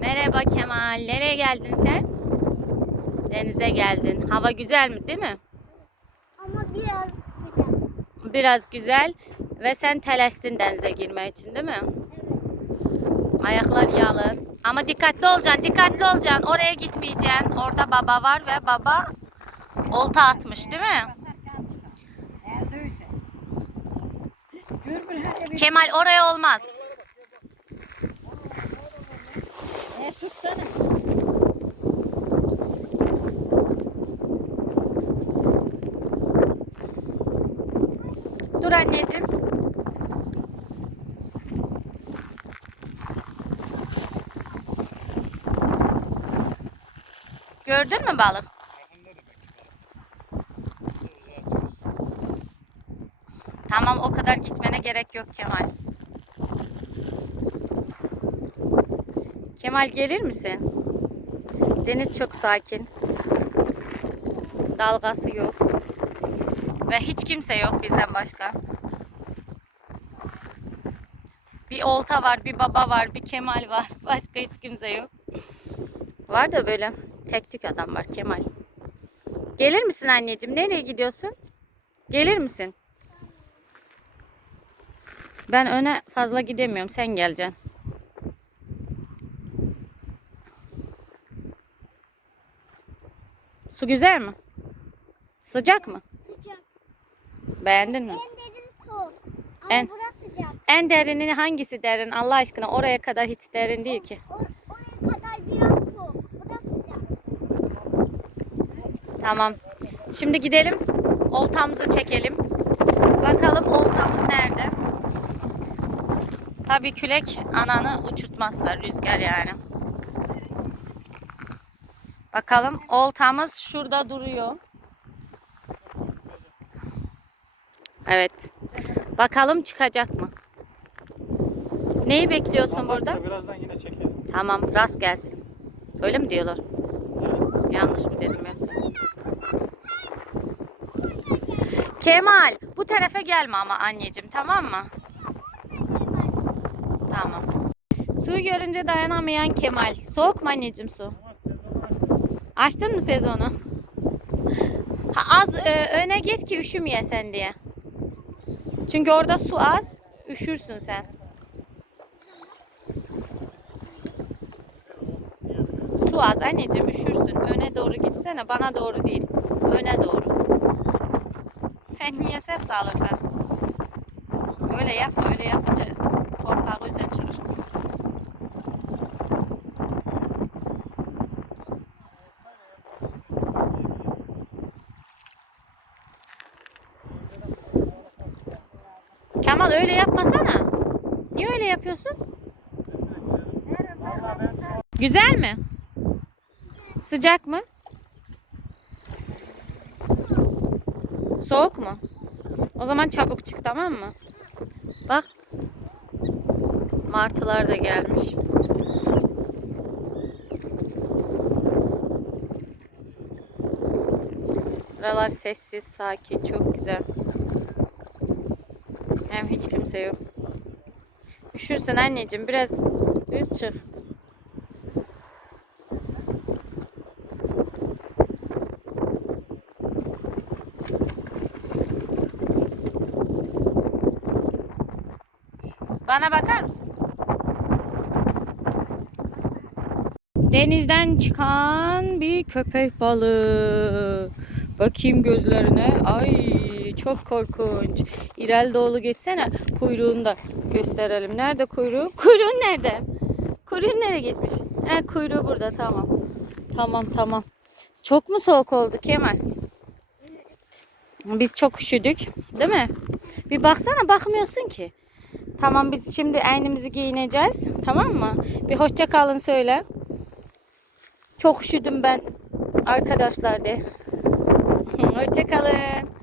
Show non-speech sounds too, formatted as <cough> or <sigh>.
Merhaba Kemal. Nereye geldin sen? Denize geldin. Hava güzel mi değil mi? Ama biraz güzel. Biraz güzel ve sen telestin denize girmek için değil mi? Ayaklar yağlı. Ama dikkatli olacaksın, dikkatli olacaksın. Oraya gitmeyeceksin. Orada baba var ve baba olta atmış değil mi? Kemal oraya olmaz. Dur anneciğim. Gördün mü balık? Tamam o kadar gitmene gerek yok Kemal. Kemal gelir misin? Deniz çok sakin. Dalgası yok. Ve hiç kimse yok bizden başka. Bir olta var, bir baba var, bir Kemal var. <laughs> Başka hiç kimse yok. Var da böyle tek tük adam var Kemal. Gelir misin anneciğim? Nereye gidiyorsun? Gelir misin? Ben öne fazla gidemiyorum. Sen geleceksin. Su güzel mi? Sıcak mı? Sıcak. Beğendin mi? En derin soğuk. Ama En- burası sıcak. En derini hangisi derin? Allah aşkına oraya kadar hiç derin değil ki. Oraya kadar biraz soğuk. Burası sıcak. Tamam. Şimdi gidelim. Oltamızı çekelim. Bakalım oltamız nerede? Tabii külek ananı uçurtmazsa rüzgar yani. Bakalım oltamız şurada duruyor. Evet. Bakalım çıkacak mı? Neyi bekliyorsun burada? Birazdan yine çekeriz. Tamam rast gelsin. Öyle mi diyorlar? Yanlış mı dedim yoksa? Kemal bu tarafa gelme ama anneciğim tamam mı? Tamam. Su görünce dayanamayan Kemal. Soğuk mu anneciğim su? Açtın mı sezonu? Ha, az e, öne git ki üşümeye sen diye. Çünkü orada su az. Üşürsün sen. Su az anneciğim üşürsün. Öne doğru gitsene. Bana doğru değil. Öne doğru. Sen niye ses alırsan? Öyle yapma. Öyle yapınca Kemal öyle yapmasana. Niye öyle yapıyorsun? Güzel mi? Sıcak mı? Soğuk mu? O zaman çabuk çık tamam mı? Bak. Martılar da gelmiş. Buralar sessiz, sakin, çok güzel. Hem hiç kimse yok. Üşürsün anneciğim biraz düz çık. Bana bakar mısın? Denizden çıkan bir köpek balığı. Bakayım gözlerine. Ay çok korkunç. İrel doğulu geçsene. Kuyruğunu da gösterelim. Nerede kuyruğu? <laughs> Kuyruğun nerede? Kuyruğun nereye gitmiş? He kuyruğu burada tamam. Tamam tamam. Çok mu soğuk oldu Kemal? Biz çok üşüdük. Değil mi? Bir baksana bakmıyorsun ki. Tamam biz şimdi aynımızı giyineceğiz. Tamam mı? Bir hoşça kalın söyle. Çok üşüdüm ben arkadaşlar de. <laughs> hoşça kalın.